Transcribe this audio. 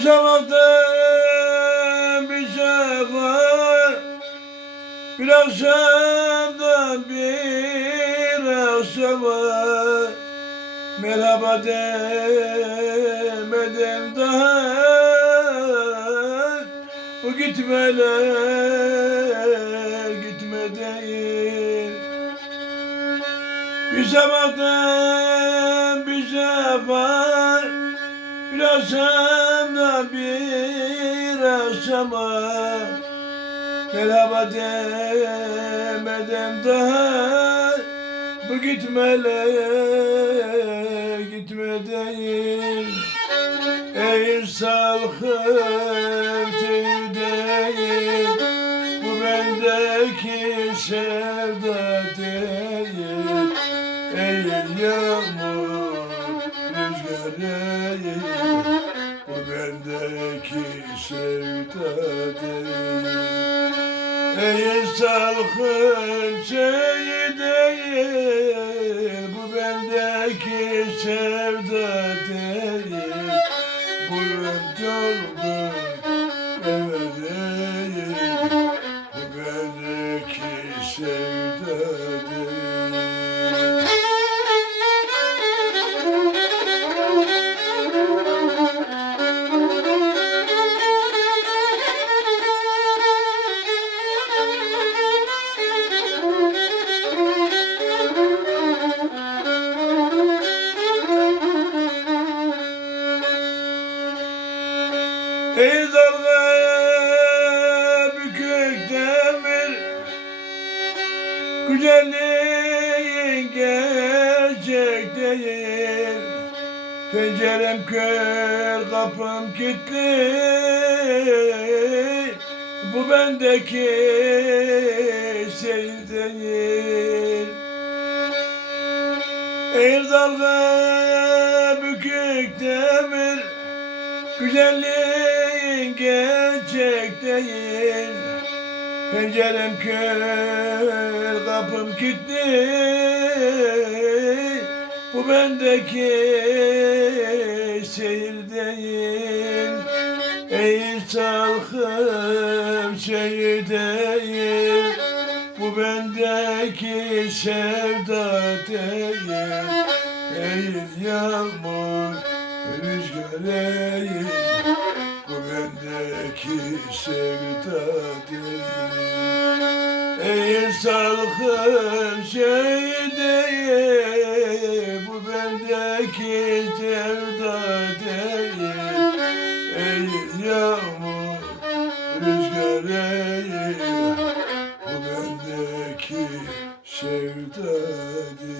sabahtan bir sefer Bir akşamdan bir akşama. Merhaba demeden daha. Bu gitmeler gitme değil Bir sabahtan bir sefer Bir akşamdan bir akşama Merhaba demeden daha Bu gitmeler gitme değil Ey salkım şey değil Bu bendeki sevda Ey salkım şey değil Bu bendeki sevda Ey dalgaya bükük demir Güzelliğin gerçek değil. Pencerem kör kapım kilitli. Bu bendeki seyir değil. Ey dalgaya bükük demir Güzelliğin gerçek değil. Pencerem kör, kapım kilitli. Bu bendeki seyir değil. Ey salkım şey değil. Bu bendeki sevda değil. Ey yağmur rüzgar değil Bu bendeki sevda değil. Ey salkım şey değil. Bu bendeki sevda değil. Ey yağmur rüzgar değil Bu bendeki sevda değil